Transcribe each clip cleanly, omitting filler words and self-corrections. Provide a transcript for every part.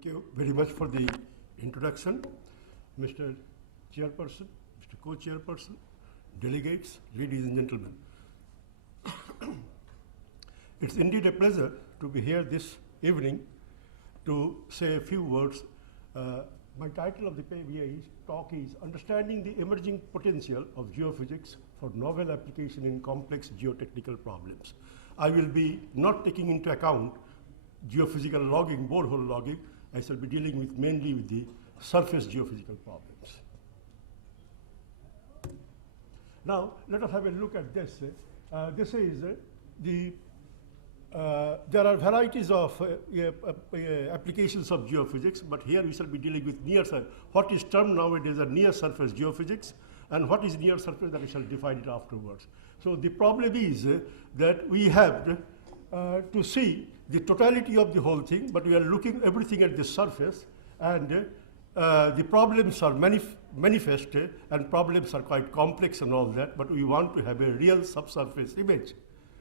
Thank you very much for the introduction, Mr. Chairperson, Mr. Co-Chairperson, delegates, ladies and gentlemen. It's indeed a pleasure to be here this evening to say a few words. My title of the talk is Understanding the Emerging Potential of Geophysics for Novel Application in Complex Geotechnical Problems. I will be not taking into account geophysical logging, borehole logging. I shall be dealing mainly with the surface geophysical problems. Now, let us have a look at this. This is there are varieties of applications of geophysics, but here we shall be dealing with what is termed nowadays as near surface geophysics, and what is near surface that we shall define it afterwards. So the problem is that we have to see the totality of the whole thing, but we are looking everything at the surface, and the problems are manifest, and problems are quite complex and all that, but we want to have a real subsurface image.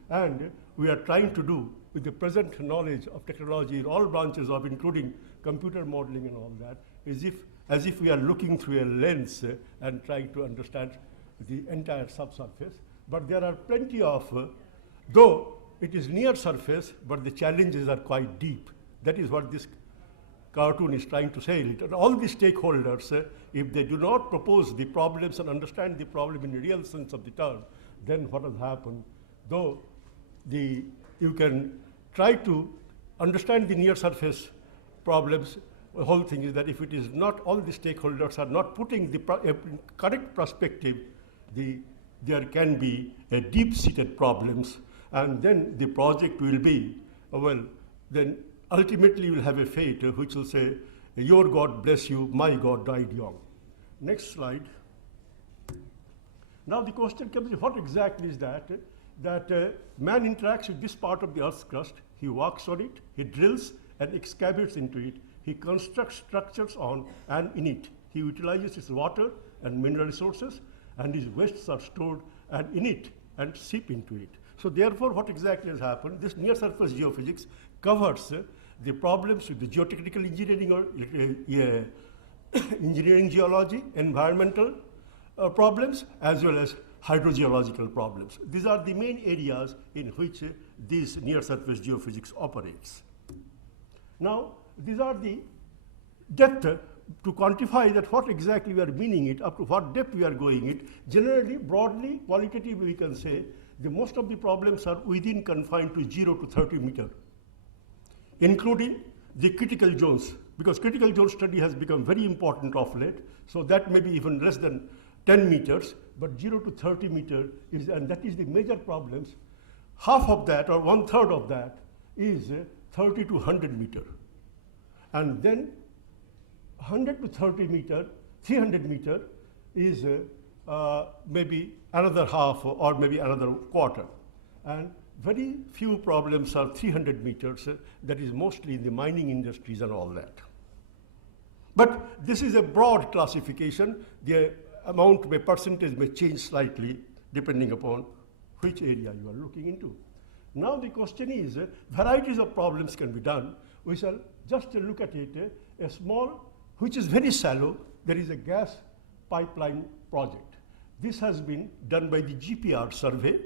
And we are trying to do, with the present knowledge of technology in all branches of including computer modeling and all that, as if we are looking through a lens and trying to understand the entire subsurface. But there are plenty of, though it is near surface, but the challenges are quite deep. That is what this cartoon is trying to say. And all the stakeholders, if they do not propose the problems and understand the problem in the real sense of the term, then what has happened? Though you can try to understand the near surface problems, the whole thing is that if it is not, all the stakeholders are not putting the correct perspective, there can be a deep-seated problems, and then the project will be, well, then ultimately you will have a fate which will say, your God bless you, my God died young. Next slide. Now the question comes, what exactly is that? That man interacts with this part of the Earth's crust, he walks on it, he drills and excavates into it, he constructs structures on and in it. He utilizes its water and mineral resources, and his wastes are stored and in it and seep into it. So therefore, what exactly has happened? This near-surface geophysics covers the problems with the geotechnical engineering or engineering geology, environmental problems, as well as hydrogeological problems. These are the main areas in which this near-surface geophysics operates. Now, these are the depth to quantify that what exactly we are meaning it, up to what depth we are going it. Generally, broadly, qualitatively, we can say the most of the problems are within confined to 0 to 30 meter, including the critical zones, because critical zone study has become very important of late. So that may be even less than 10 meters, but 0 to 30 meter is, and that is the major problems. Half of that, or 1/3 of that, is 30 to 100 meter. And then 100 to 30 meter, 300 meter is maybe another half or maybe another quarter. And very few problems are 300 meters, that is mostly in the mining industries and all that. But this is a broad classification. The amount by percentage may change slightly depending upon which area you are looking into. Now the question is, varieties of problems can be done. We shall just look at it, a small, which is very shallow. There is a gas pipeline project. This has been done by the GPR survey,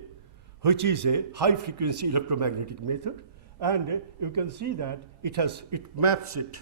which is a high frequency electromagnetic method. And you can see that it maps it.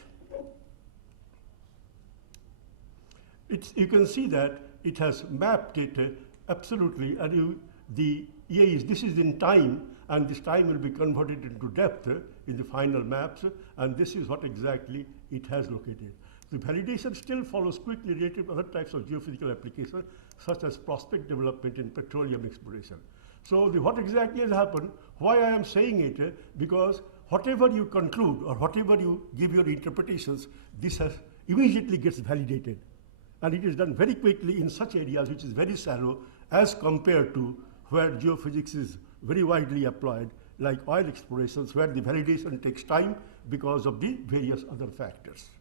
You can see that it has mapped it absolutely, and this is in time, and this time will be converted into depth in the final maps, and this is what exactly it has located. The validation still follows quickly related to other types of geophysical applications, such as prospect development in petroleum exploration. So what exactly has happened, why I am saying it, because whatever you conclude or whatever you give your interpretations, this immediately gets validated. And it is done very quickly in such areas which is very shallow as compared to where geophysics is very widely applied, like oil explorations, where the validation takes time because of the various other factors.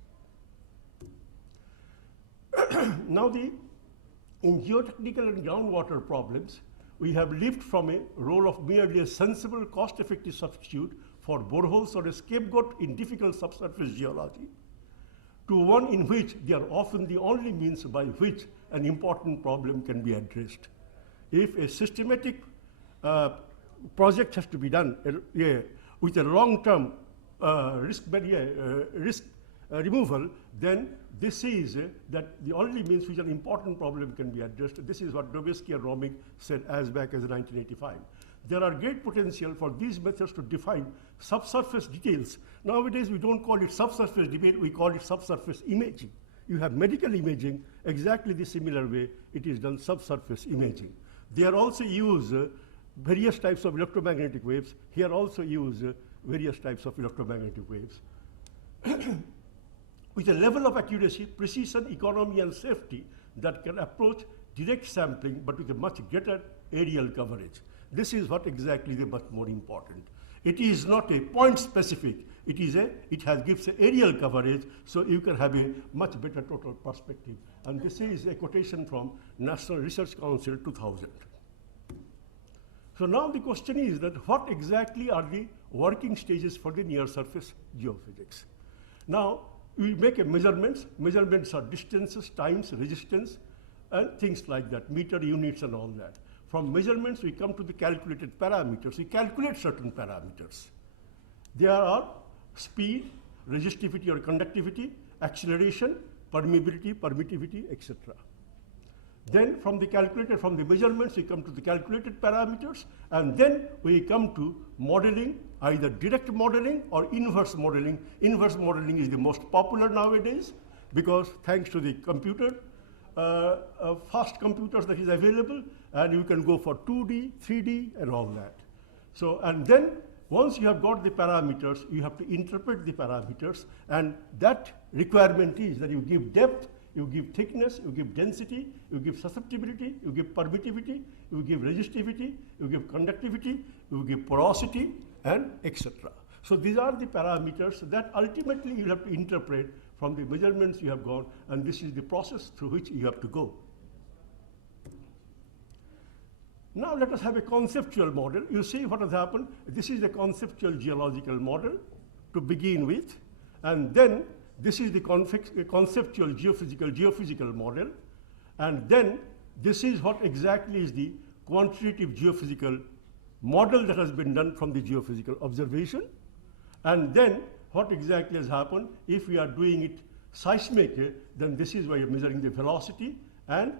Now in geotechnical and groundwater problems, we have lived from a role of merely a sensible, cost-effective substitute for boreholes or a scapegoat in difficult subsurface geology to one in which they are often the only means by which an important problem can be addressed. If a systematic project has to be done with a long-term risk removal, then this is that the only means which an important problem can be addressed. This is what Dubetsky and Romick said as back as 1985. There are great potential for these methods to define subsurface details. Nowadays, we don't call it subsurface debate, we call it subsurface imaging. You have medical imaging, exactly the similar way it is done subsurface imaging. They are also use various types of electromagnetic waves. Here also use various types of electromagnetic waves. With a level of accuracy, precision, economy, and safety that can approach direct sampling, but with a much greater aerial coverage. This is what exactly is much more important. It is not a point specific, it gives an aerial coverage, so you can have a much better total perspective. And this is a quotation from National Research Council 2000. So now the question is that what exactly are the working stages for the near surface geophysics? Now, we make a measurements. Measurements are distances, times, resistance, and things like that, meter units and all that. From measurements, we come to the calculated parameters. We calculate certain parameters. There are speed, resistivity or conductivity, acceleration, permeability, permittivity, etc. Then from the measurements, we come to the calculated parameters, and then we come to modeling, either direct modeling or inverse modeling. Inverse modeling is the most popular nowadays because thanks to the computer, fast computers that is available, and you can go for 2D, 3D, and all that. So, and then once you have got the parameters, you have to interpret the parameters, and that requirement is that you give depth, you give thickness, you give density, you give susceptibility, you give permittivity, you give resistivity, you give conductivity, you give porosity, and etc. So these are the parameters that ultimately you have to interpret from the measurements you have got, and this is the process through which you have to go. Now let us have a conceptual model. You see what has happened. This is the conceptual geological model to begin with, and then this is the conceptual geophysical model, and then this is what exactly is the quantitative geophysical model that has been done from the geophysical observation. And then what exactly has happened, if we are doing it seismic, then this is where you're measuring the velocity and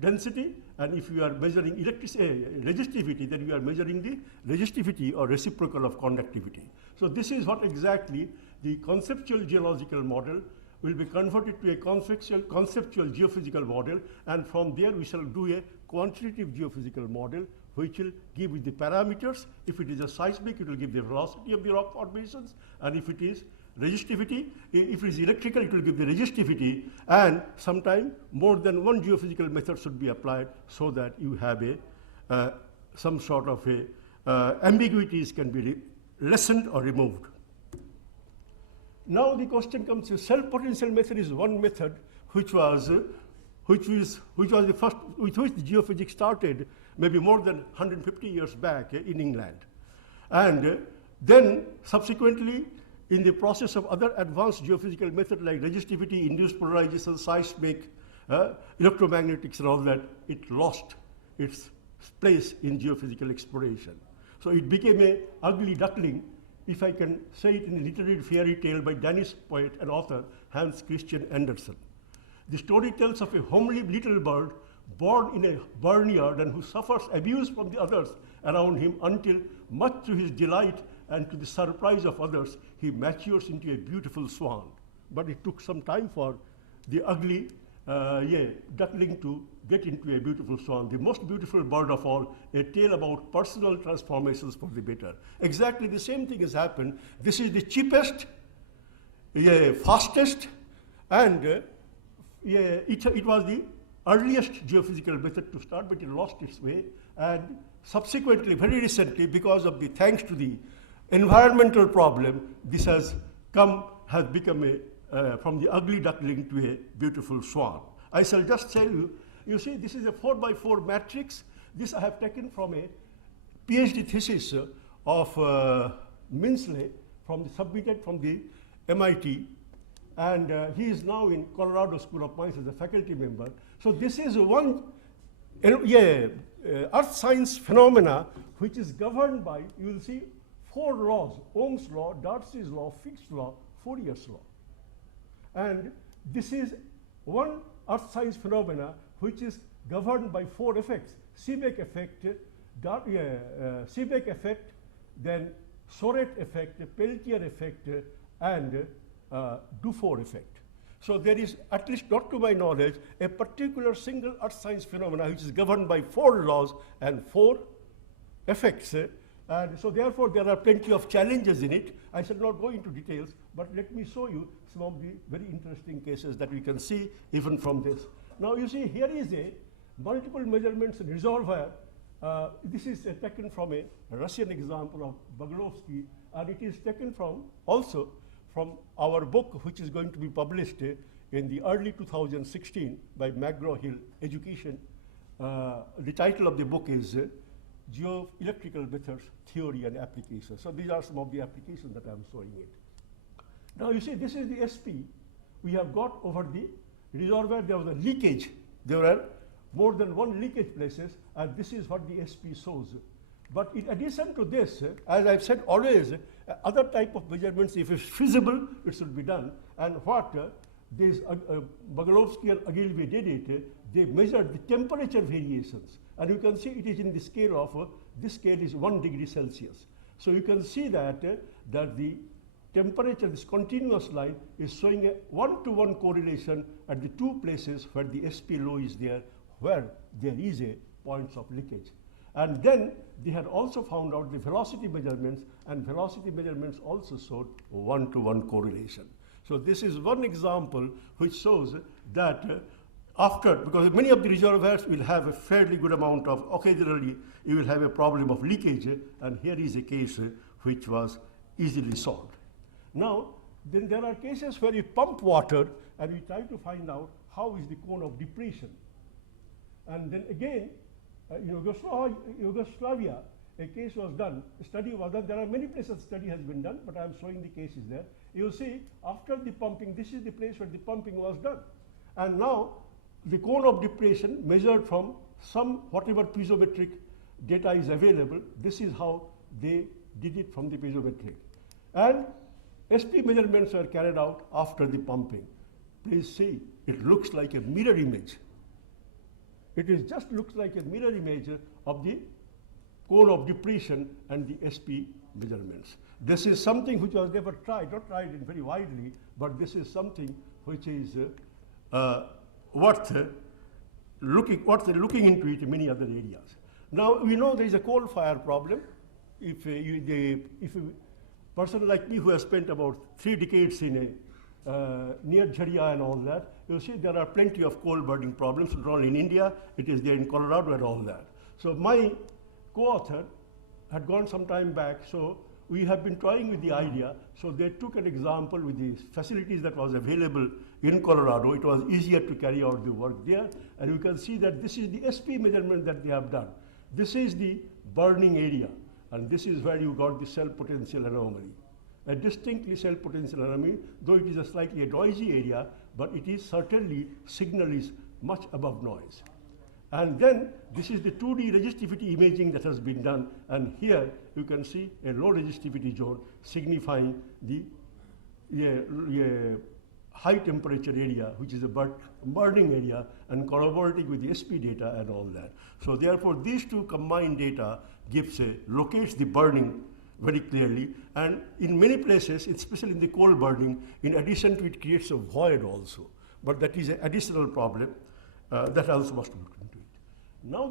density, and if you are measuring resistivity, then you are measuring the resistivity or reciprocal of conductivity. So this is what exactly the conceptual geological model will be converted to a conceptual geophysical model, and from there we shall do a quantitative geophysical model which will give the parameters. If it is a seismic, it will give the velocity of the rock formations, and if it is resistivity, if it is electrical, it will give the resistivity, and sometime more than one geophysical method should be applied so that you have a some sort of ambiguities can be lessened or removed. Now the question comes: the self-potential method is one method which was the first with which the geophysics started, maybe more than 150 years back in England, and then subsequently, in the process of other advanced geophysical methods like resistivity, induced polarization, seismic, electromagnetics, and all that, it lost its place in geophysical exploration. So it became an ugly duckling, if I can say it in a literary fairy tale by Danish poet and author Hans Christian Andersen. The story tells of a homely little bird born in a barnyard and who suffers abuse from the others around him until, much to his delight and to the surprise of others, he matures into a beautiful swan. But it took some time for the ugly duckling to get into a beautiful swan, the most beautiful bird of all, a tale about personal transformations for the better. Exactly the same thing has happened. This is the cheapest, fastest, and it was the earliest geophysical method to start, but it lost its way. And subsequently, very recently, because of thanks to the environmental problem, this has become from the ugly duckling to a beautiful swan. I shall just tell you, you see, this is a 4x4 matrix. This I have taken from a PhD thesis of Minsley, submitted from the MIT and he is now in Colorado School of Mines as a faculty member. So this is one earth science phenomena which is governed by, you will see, 4 laws: Ohm's law, Darcy's law, Fick's law, Fourier's law. And this is one earth science phenomena which is governed by 4 effects: Seebeck effect, Seebeck effect, then Soret effect, Peltier effect, and Dufour effect. So there is, at least not to my knowledge, a particular single earth science phenomena which is governed by 4 laws and 4 effects. And so therefore there are plenty of challenges in it. I shall not go into details, but let me show you some of the very interesting cases that we can see even from this. Now you see, here is a multiple measurements reservoir. This is taken from a Russian example of Boglovsky, and it is taken from also from our book, which is going to be published in the early 2016 by McGraw-Hill Education. The title of the book is Geoelectrical Methods, Theory and Application. So these are some of the applications that I'm showing it. Now you see, this is the SP. We have got over the reservoir, there was a leakage. There were more than 1 leakage places, and this is what the SP shows. But in addition to this, as I've said always, other type of measurements, if it's feasible, it should be done. And what this Boglovsky and Ogilvy did it, they measured the temperature variations. And you can see it is in the scale of, this scale is 1 degree Celsius. So you can see that, that the temperature, this continuous line, is showing a 1-to-1 correlation at the 2 places where the SP low is there, where there is a points of leakage. And then they had also found out the velocity measurements, and velocity measurements also showed 1-to-1 correlation. So this is one example which shows that after, because many of the reservoirs will have a fairly good amount of, occasionally you will have a problem of leakage, and here is a case which was easily solved. Now, then there are cases where you pump water and we try to find out how is the cone of depression. And then again, in Yugoslavia, a case was done, a study was done. There are many places study has been done, but I'm showing the cases there. You see, after the pumping, this is the place where the pumping was done. And now, the cone of depression measured from some whatever piezometric data is available, this is how they did it from the piezometric. And SP measurements were carried out after the pumping. Please see, it looks like a mirror image. It is just looks like a mirror image of the cone of depression and the SP measurements. This is something which was never tried, not tried very widely, but this is something which is worth looking into it in many other areas. Now we know there is a coal fire problem. If a person like me who has spent about 3 decades in near Jharia and all that, you see there are plenty of coal burning problems, not only in India, it is there in Colorado and all that. So my co-author had gone some time back, so we have been toying with the idea. So they took an example with the facilities that was available in Colorado. It was easier to carry out the work there, and you can see that this is the SP measurement that they have done. This is the burning area, and this is where you got the cell potential anomaly. A distinctly cell potential anomaly, though it is a slightly noisy area, but it is certainly, signal is much above noise. And then this is the 2D resistivity imaging that has been done, and here you can see a low resistivity zone signifying the high temperature area, which is a burning area, and corroborating with the SP data and all that. So therefore, these 2 combined data locates the burning very clearly, and in many places, especially in the coal burning, in addition to it creates a void also. But that is an additional problem that also must be looked into it. Now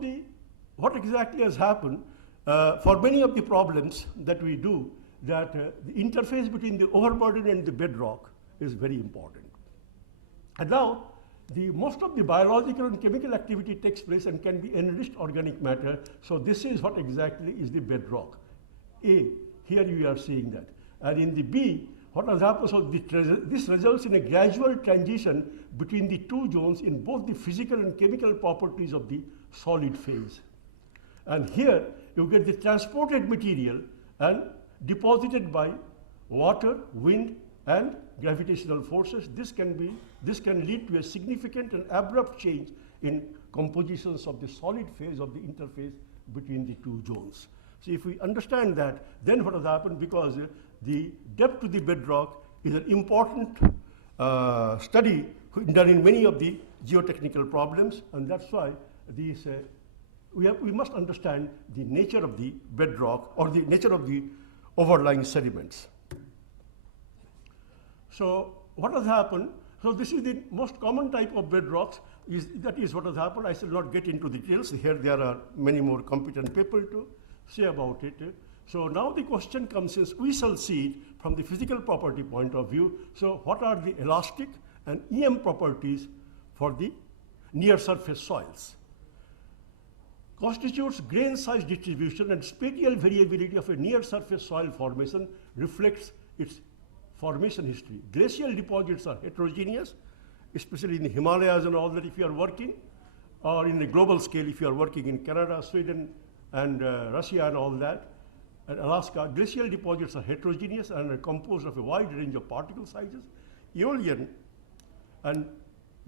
what exactly has happened, for many of the problems that we do, that the interface between the overburden and the bedrock is very important. And now, most of the biological and chemical activity takes place and can be enriched organic matter. So this is what exactly is the bedrock. A, here you are seeing that. And in the B, what has happened, so this results in a gradual transition between the 2 zones in both the physical and chemical properties of the solid phase. And here you get the transported material and deposited by water, wind, and gravitational forces, this can lead to a significant and abrupt change in compositions of the solid phase of the interface between the two zones. So if we understand that, then what has happened, because the depth to the bedrock is an important study done in many of the geotechnical problems, and that's why these we must understand the nature of the bedrock or the nature of the overlying sediments. So what has happened? So this is the most common type of bedrocks. That is what has happened. I shall not get into details. Here there are many more competent people to say about it. So now the question comes is, we shall see it from the physical property point of view. So what are the elastic and EM properties for the near surface soils? Constitutes grain size distribution and spatial variability of a near surface soil formation reflects its formation history. Glacial deposits are heterogeneous, especially in the Himalayas and all that if you are working, or in the global scale if you are working in Canada, Sweden, and Russia and all that, and Alaska. Glacial deposits are heterogeneous and are composed of a wide range of particle sizes. Aeolian and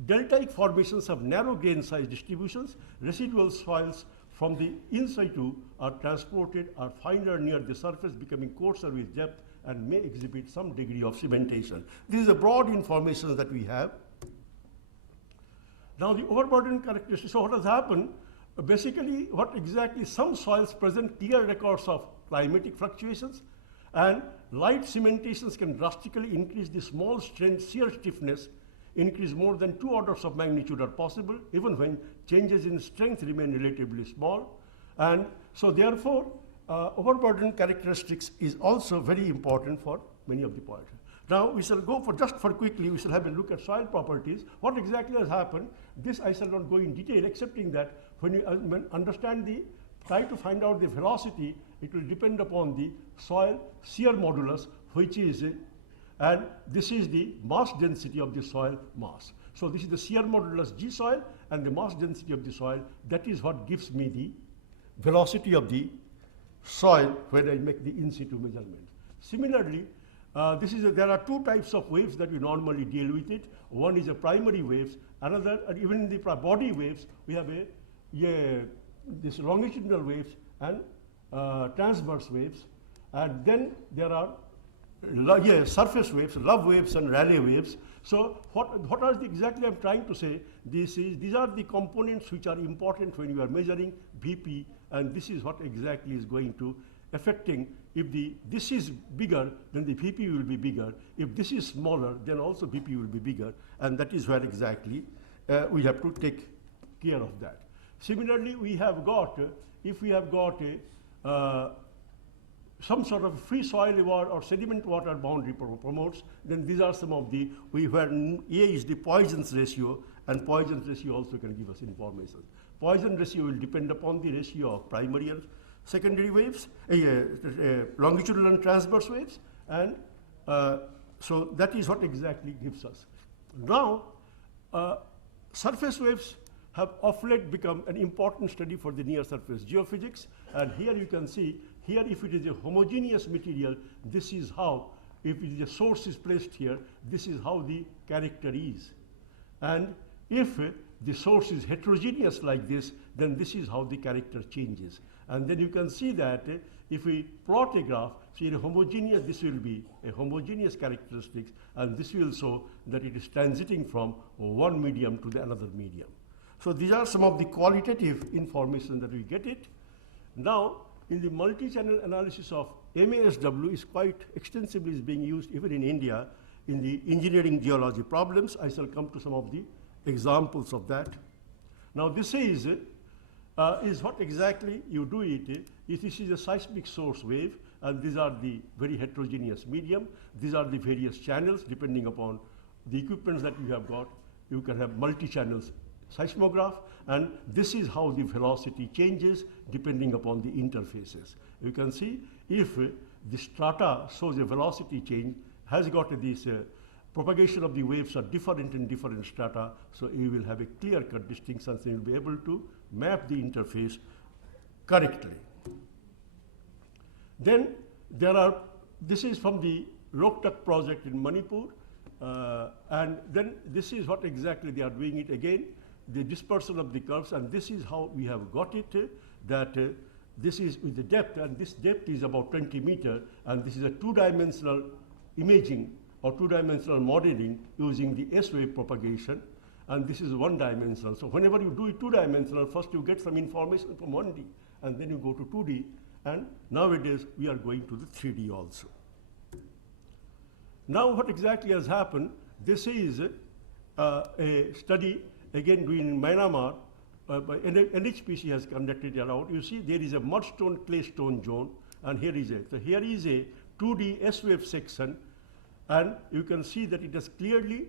deltaic formations have narrow grain size distributions. Residual soils from the in situ are transported or finer near the surface, becoming coarser with depth and may exhibit some degree of cementation. This is the broad information that we have. Now the overburden characteristics. So what has happened? Basically, what exactly some soils present clear records of climatic fluctuations, and light cementations can drastically increase the small strength shear stiffness. Increase more than 2 orders of magnitude are possible, even when changes in strength remain relatively small. And so therefore, overburden characteristics is also very important for many of the points. Now we shall go for just for quickly, we shall have a look at soil properties. What exactly has happened? This I shall not go in detail, excepting that when you understand try to find out the velocity, it will depend upon the soil shear modulus, which is and this is the mass density of the soil mass. So this is the shear modulus G soil and the mass density of the soil. That is what gives me the velocity of the soil when I make the in situ measurements. Similarly, there are two types of waves that we normally deal with it. One is a primary waves, another, and even in the body waves, we have this longitudinal waves and transverse waves, and then there are surface waves, Love waves and Rayleigh waves. So what are exactly I'm trying to say? These are the components which are important when you are measuring VP, and this is what exactly is going to affecting. If this is bigger, then the VP will be bigger. If this is smaller, then also VP will be bigger, and that is where exactly we have to take care of that. Similarly, we have got, if we have got some sort of free soil or sediment water boundary promotes, then these are some of the, where A is the Poisson's ratio, and Poisson's ratio also can give us information. Poisson ratio will depend upon the ratio of primary and secondary waves, longitudinal and transverse waves, and so that is what exactly gives us. Now, surface waves have of late become an important study for the near surface geophysics, and here you can see, here if it is a homogeneous material, this is how, if it is a source is placed here, this is how the character is. And if the source is heterogeneous like this, then this is how the character changes. And then you can see that if we plot a graph, see in a homogeneous, this will be a homogeneous characteristics, and this will show that it is transiting from one medium to the another medium. So these are some of the qualitative information that we get it. Now, in the multi-channel analysis of MASW is quite extensively is being used even in India in the engineering geology problems. I shall come to some of the examples of that. Now this is what exactly you do it. This is a seismic source wave, and these are the very heterogeneous medium. These are the various channels depending upon the equipments that you have got. You can have multi-channels seismograph, and this is how the velocity changes depending upon the interfaces. You can see if the strata shows a velocity change, has got this propagation of the waves are different in different strata, so you will have a clear-cut distinction, so you will be able to map the interface correctly. Then there are, this is from the Loktak project in Manipur, And then this is what exactly they are doing it again, the dispersal of the curves, and this is how we have got it, that this is with the depth, and this depth is about 20 meter, and this is a two-dimensional imaging or two-dimensional modeling using the S-wave propagation, and this is one-dimensional. So whenever you do it two-dimensional, first you get some information from 1D, and then you go to 2D, and nowadays we are going to the 3D also. Now what exactly has happened, this is a study again doing in Myanmar, by NHPC has conducted it out. You see there is a mudstone claystone zone, and here is so here is a 2D S-wave section, and you can see that it has clearly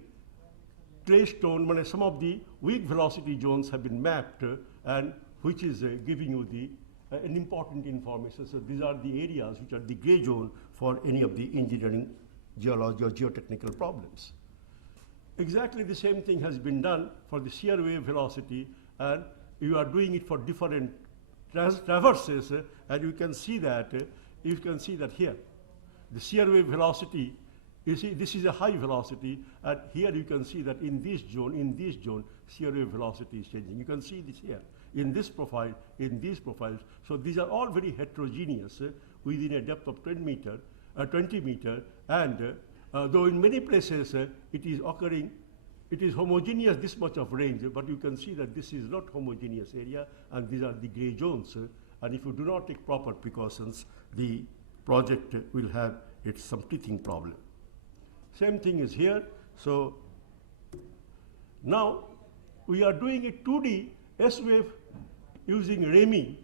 claystone, when some of the weak velocity zones have been mapped, and which is giving you the an important information. So these are the areas which are the gray zone for any of the engineering, geology or geotechnical problems. Exactly the same thing has been done for the shear wave velocity, and you are doing it for different traverses, and you can see that here. The shear wave velocity, you see this is a high velocity, and here you can see that in this zone, shear wave velocity is changing. You can see this here, in this profile, in these profiles. So these are all very heterogeneous within a depth of 20 meter, and though in many places it is occurring, it is homogeneous this much of range, but you can see that this is not homogeneous area, and these are the gray zones, and if you do not take proper precautions, the project will have some teething problem. Same thing is here. So now we are doing a 2D S-wave using REMI,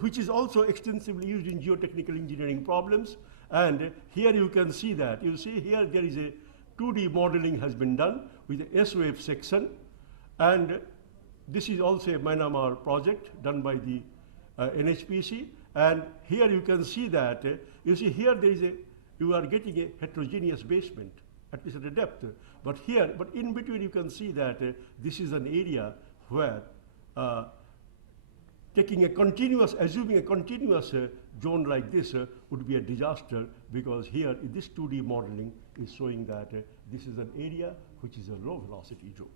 which is also extensively used in geotechnical engineering problems. And here you can see that. You see here there is a 2D modeling has been done with the S-wave section. And this is also a Myanmar project done by the NHPC. And here you can see that, you see here there is you are getting a heterogeneous basement, at least at a depth. But here, but in between you can see that this is an area where assuming a continuous zone like this would be a disaster, because here in this 2D modeling is showing that this is an area which is a low velocity zone.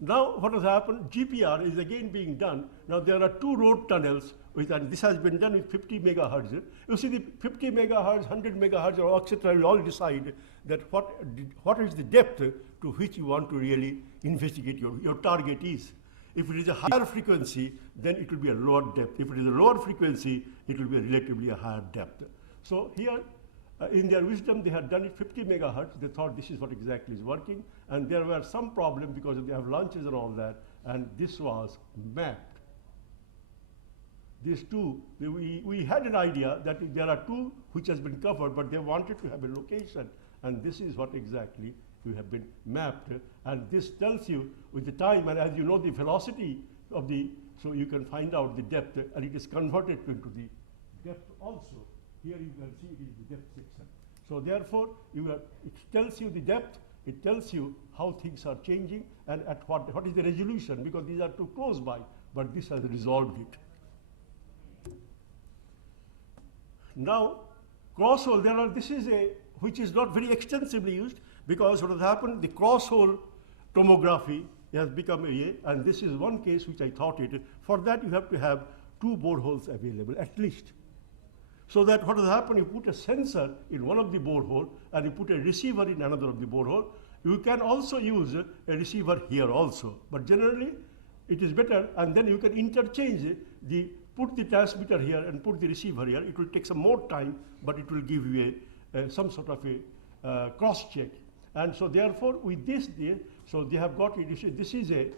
Now what has happened, GPR is again being done. Now there are two road tunnels, and this has been done with 50 megahertz. You see the 50 megahertz, 100 megahertz, or etc. will all decide that what is the depth to which you want to really investigate your target is. If it is a higher frequency, then it will be a lower depth. If it is a lower frequency, it will be relatively a higher depth. So here, in their wisdom, they had done it 50 megahertz. They thought this is what exactly is working. And there were some problem because of the avalanches and all that. And this was mapped. These two, we had an idea that there are two which has been covered, but they wanted to have a location. And this is what exactly you have been mapped. And this tells you with the time, and as you know the velocity of so you can find out the depth, and it is converted into the depth also. Here you can see it is the depth section. So therefore, it tells you the depth, it tells you how things are changing, and at what is the resolution, because these are too close by, but this has resolved it. Now, cross-hole, this is which is not very extensively used, because what has happened, the cross-hole tomography has become and this is one case which I thought it. For that you have to have two boreholes available at least. So that what has happened, you put a sensor in one of the borehole and you put a receiver in another of the borehole. You can also use a receiver here also, but generally it is better, and then you can interchange put the transmitter here and put the receiver here. It will take some more time, but it will give you some sort of a cross check. And so therefore with this, so they have got it. This is a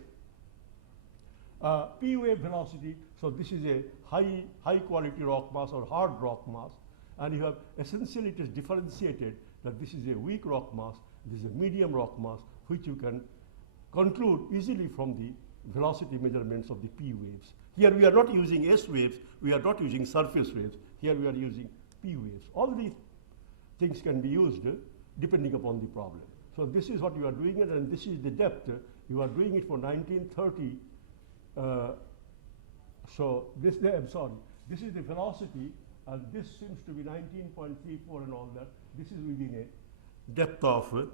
P wave velocity. So this is a high quality rock mass or hard rock mass, and you have essentially it is differentiated that this is a weak rock mass, this is a medium rock mass, which you can conclude easily from the velocity measurements of the P waves. Here we are not using S waves, we are not using surface waves. Here we are using P waves. All these things can be used depending upon the problem. So this is what you are doing it, and this is the depth. You are doing it for 1930. So this is the velocity, and this seems to be 19.34 and all that. This is within a depth of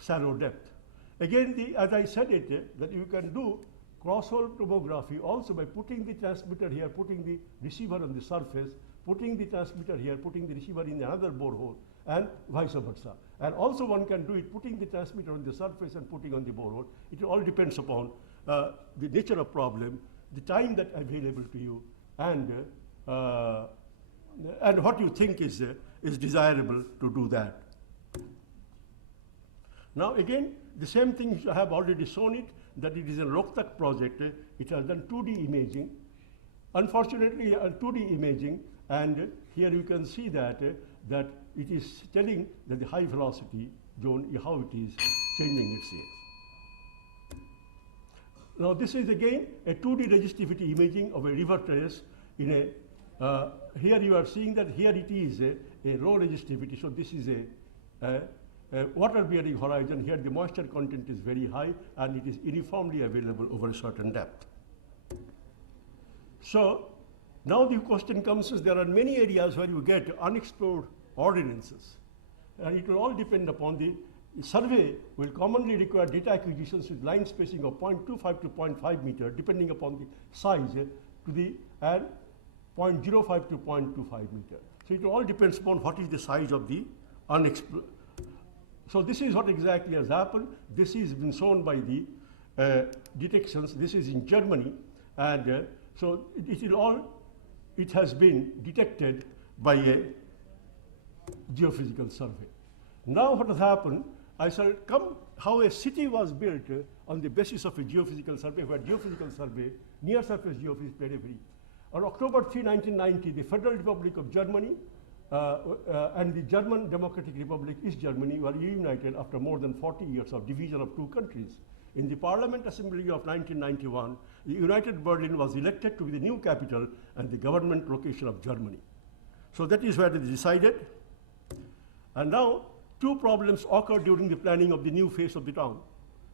shallow depth. Again, as I said it, that you can do cross-hole tomography also by putting the transmitter here, putting the receiver on the surface, putting the transmitter here, putting the receiver in another borehole, and vice versa. And also one can do it putting the transmitter on the surface and putting on the borehole. It all depends upon the nature of problem, the time that available to you, and what you think is desirable to do that. Now again, the same thing I have already shown it, that it is a Loktak project. It has done 2D imaging. Unfortunately, 2D imaging, and here you can see that that it is telling that the high velocity zone, how it is changing its shape. Now this is again a 2D resistivity imaging of a river trace in a, here you are seeing that here it is a low resistivity, so this is a water-bearing horizon. Here the moisture content is very high and it is uniformly available over a certain depth. So now the question comes is there are many areas where you get unexplored ordinances, and it will all depend upon the survey will commonly require data acquisitions with line spacing of 0.25 to 0.5 meter depending upon the size to the and 0.05 to 0.25 meter. So it all depends upon what is the size of the unexplored. So this is what exactly has happened. This has been shown by the detections. This is in Germany, and so it has been detected by a geophysical survey. Now what has happened, I shall come how a city was built on the basis of a geophysical survey, where geophysical survey, near surface geophysics played a very. On October 3, 1990, the Federal Republic of Germany and the German Democratic Republic, East Germany, were reunited after more than 40 years of division of two countries. In the Parliament Assembly of 1991, the United Berlin was elected to be the new capital and the government location of Germany. So that is where they decided. And now, two problems occurred during the planning of the new face of the town.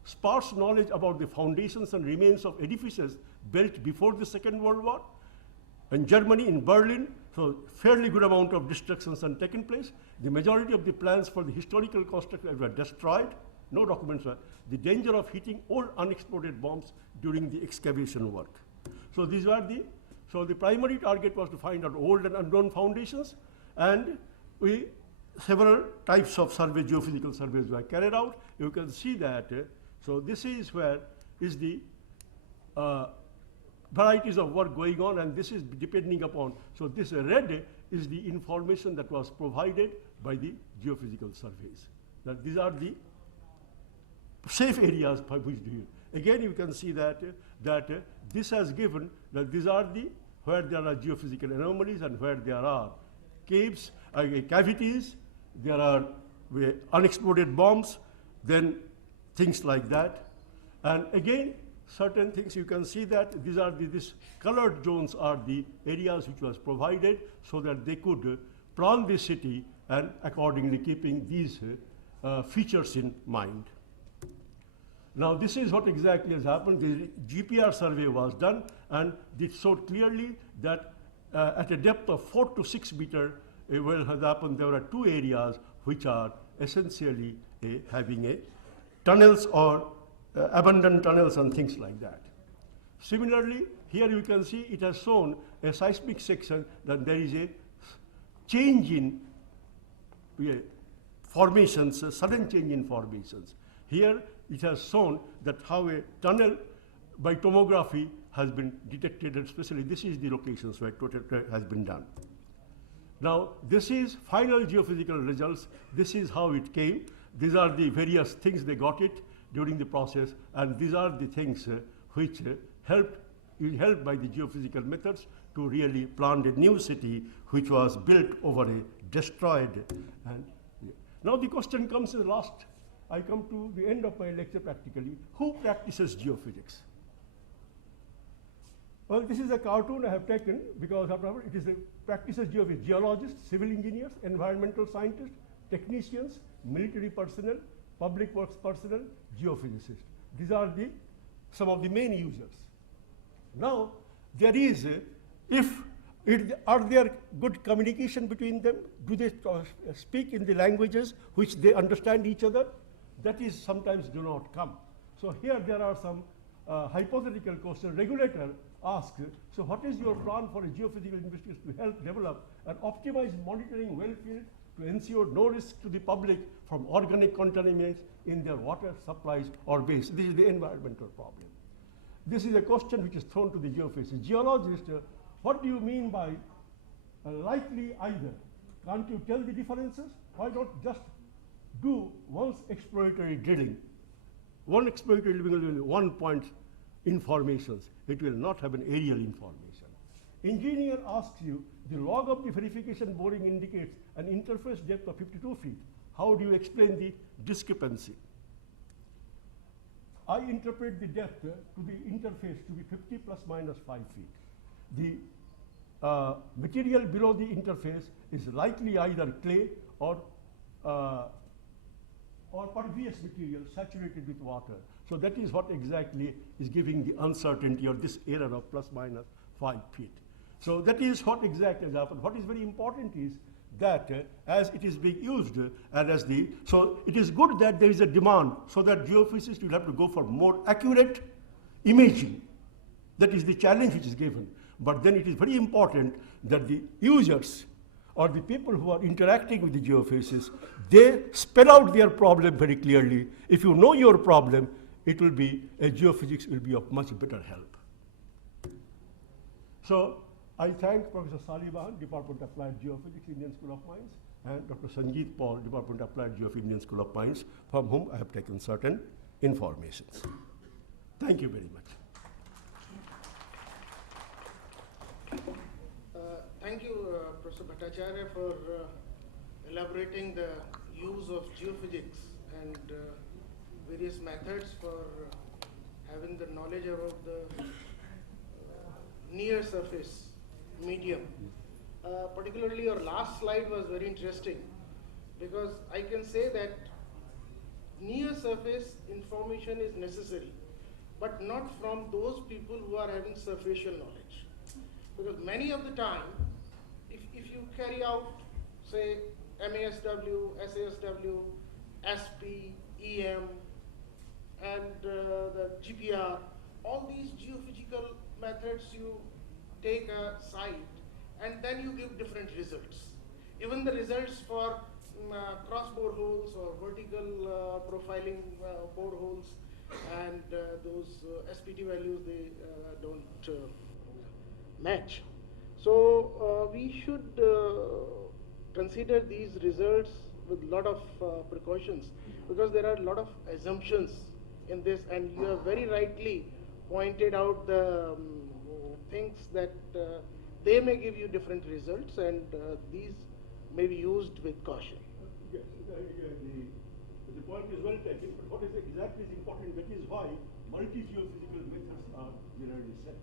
Sparse knowledge about the foundations and remains of edifices built before the Second World War. In Germany, in Berlin, so fairly good amount of destructions had taken place. The majority of the plans for the historical construction were destroyed. No documents were. The danger of hitting old unexploded bombs during the excavation work. So these were the primary target was to find out old and unknown foundations, and several types of geophysical surveys were carried out. You can see that, so this is where is the varieties of work going on, and this is depending upon, so this red is the information that was provided by the geophysical surveys. That these are the safe areas by which to use. Again, you can see that this has given that these are the where there are geophysical anomalies and where there are caves, cavities, there are unexploded bombs, then things like that. And again, certain things you can see that these are these colored zones are the areas which was provided so that they could plan the city and accordingly keeping these features in mind. Now this is what exactly has happened. The GPR survey was done, and it showed clearly that at a depth of 4 to 6 meter, what has happened, there are two areas which are essentially having tunnels or abandoned tunnels and things like that. Similarly, here you can see it has shown a seismic section that there is a change in formations, a sudden change in formations. Here it has shown that how a tunnel by tomography has been detected, and especially this is the locations where it has been done. Now this is final geophysical results. This is how it came. These are the various things they got it during the process, and these are the things which helped by the geophysical methods to really plan a new city which was built over a destroyed. And now the question comes at last. I come to the end of my lecture practically. Who practices geophysics? Well, this is a cartoon I have taken because it is a practices geophysics. Geologists, civil engineers, environmental scientists, technicians, military personnel, public works personnel, geophysicists. These are some of the main users. Now, there is, if Are there good communication between them? Do they speak in the languages which they understand each other? That is sometimes do not come. So here there are some hypothetical questions. Regulator asks, so what is your plan for a geophysical investigation to help develop an optimized monitoring well field to ensure no risk to the public from organic contaminants in their water supplies or base? This is the environmental problem. This is a question which is thrown to the geophysicist. Geologist, what do you mean by likely either? Can't you tell the differences? Why not just do once exploratory drilling? One exploratory drilling will 1 point informations. It will not have an aerial information. Engineer asks you, the log of the verification boring indicates an interface depth of 52 feet. How do you explain the discrepancy? I interpret the depth to the interface to be 50 plus minus 5 feet. The material below the interface is likely either clay or pervious material saturated with water. So that is what exactly is giving the uncertainty or this error of plus minus 5 feet. So that is what exactly has happened. What is very important is that as it is being used and as the, so it is good that there is a demand so that geophysicists will have to go for more accurate imaging. That is the challenge which is given. But then it is very important that the users or the people who are interacting with the geophysicists, they spell out their problem very clearly. If you know your problem, it will be, geophysics will be of much better help. So I thank Professor Saliban, Department of Applied Geophysics, Indian School of Mines, and Dr. Sanjeet Paul, Department of Applied Geophysics, Indian School of Mines, from whom I have taken certain informations. Thank you very much. Thank you, Professor Bhattacharya, for elaborating the use of geophysics and various methods for having the knowledge about the near surface medium. Particularly your last slide was very interesting because I can say that near surface information is necessary, but not from those people who are having superficial knowledge. Because many of the time, if you carry out, say, MASW, SASW, SP, EM, and the GPR, all these geophysical methods, you take a site and then you give different results. Even the results for cross boreholes or vertical profiling boreholes and those SPT values, they don't match. So we should consider these results with a lot of precautions because there are a lot of assumptions in this, and you have very rightly pointed out the things that they may give you different results, and these may be used with caution. Yes, the point is well taken, but what is exactly important, that is why multi-geophysical methods are generally said.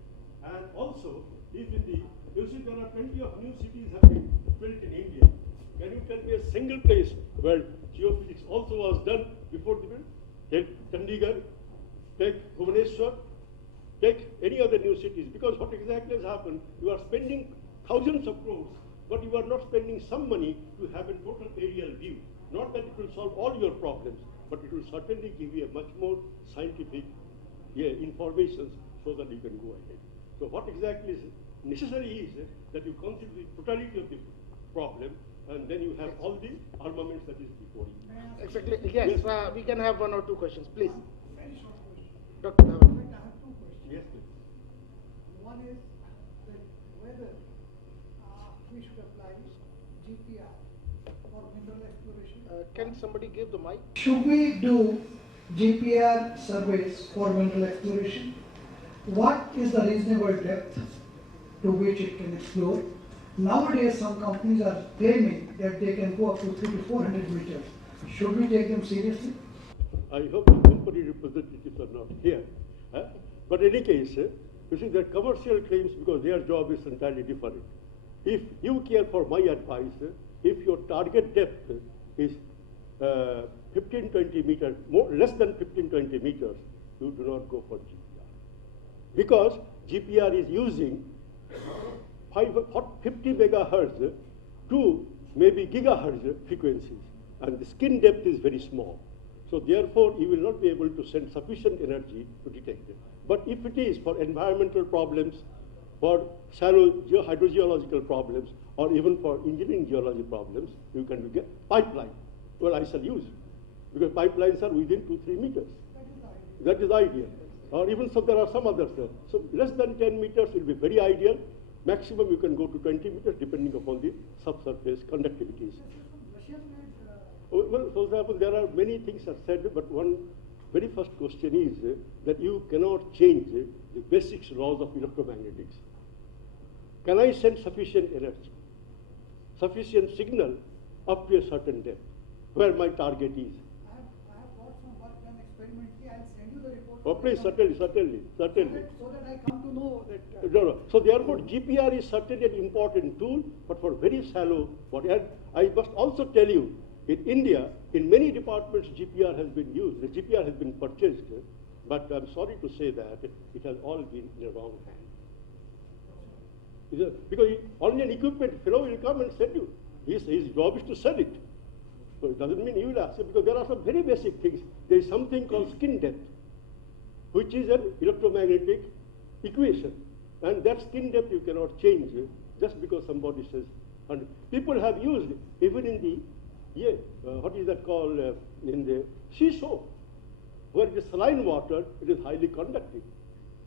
And also, if in the, you see there are plenty of new cities have been built in India. Can you tell me a single place where geophysics also was done before the build? Take Chandigarh, take Bhubaneswar, take any other new cities, because what exactly has happened, you are spending thousands of crores, but you are not spending some money to have a total aerial view. Not that it will solve all your problems, but it will certainly give you a much more scientific information so that you can go ahead. So what exactly is necessary is that you consider the totality of the problem, and then you have all the armaments that is before you. Exactly. Yes, we can have one or two questions, please. Very short question. Dr. In fact, I have two questions. Yes, please. One is that whether we should apply GPR for mineral exploration. Can somebody give the mic? Should we do GPR surveys for mineral exploration? What is the reasonable depth to which it can explore? Nowadays, some companies are claiming that they can go up to 300 to 400 meters. Should we take them seriously? I hope the company representatives are not here. But in any case, you see, they're commercial claims because their job is entirely different. If you care for my advice, if your target depth is 15, 20 meters, less than 15, 20 meters, you do not go for GPR. Because GPR is using 50 megahertz to maybe gigahertz frequencies, and the skin depth is very small. So therefore, you will not be able to send sufficient energy to detect it. But if it is for environmental problems, for shallow hydrogeological problems, or even for engineering geology problems, you can get pipeline. Well, I shall use, because pipelines are within 2-3 meters. That is ideal. Or even so, there are some others. So less than 10 meters will be very ideal. Maximum you can go to 20 meters depending upon the subsurface conductivities. Well, for example, there are many things are said, but one very first question is that you cannot change the basic laws of electromagnetics. Can I send sufficient energy, sufficient signal up to a certain depth, where my target is? I have got some work done experimentally. I'll send you the report. Oh, please, certainly. So that I come to know that. No. So therefore, GPR is certainly an important tool, but for very shallow. And I must also tell you, in India, in many departments, GPR has been used. The GPR has been purchased, but I'm sorry to say that it has all been in the wrong hand. Because only an equipment fellow will come and send you. His job is to sell it. So it doesn't mean you will accept, because there are some very basic things. There is something called skin depth, which is an electromagnetic equation. And that skin depth you cannot change just because somebody says. And people have used, even in the, what is that called, in the sea soap, where it is saline water, it is highly conductive.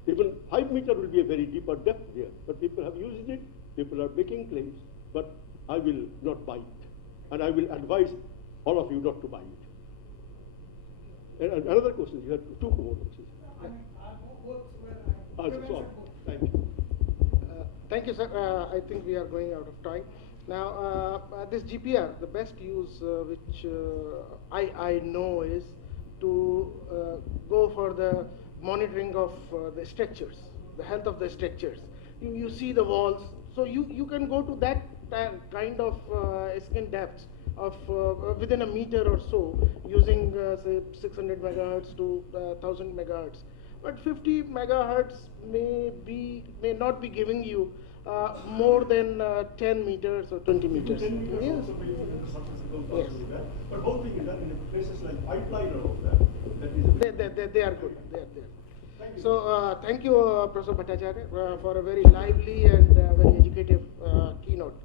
Even 5 meters will be a very deeper depth there. But people have used it, people are making claims, but I will not buy it. And I will advise all of you not to buy it. And another question, you have two more questions. Thank you. Thank you, sir. I think we are going out of time. Now, this GPR, the best use which I know is to go for the monitoring of the structures, the health of the structures. You see the walls, so you can go to that kind of skin depths of within a meter or so, using say 600 megahertz to 1000 megahertz. But 50 megahertz may not be giving you more than 10 meters or 20 meters. 10 meters Yes. also be on the surface of the Yes. But whole thing is done in places like pipeline and all that. They are good. They are there. Thank you. So thank you, Professor Bhattacharya, for a very lively and very educative keynote.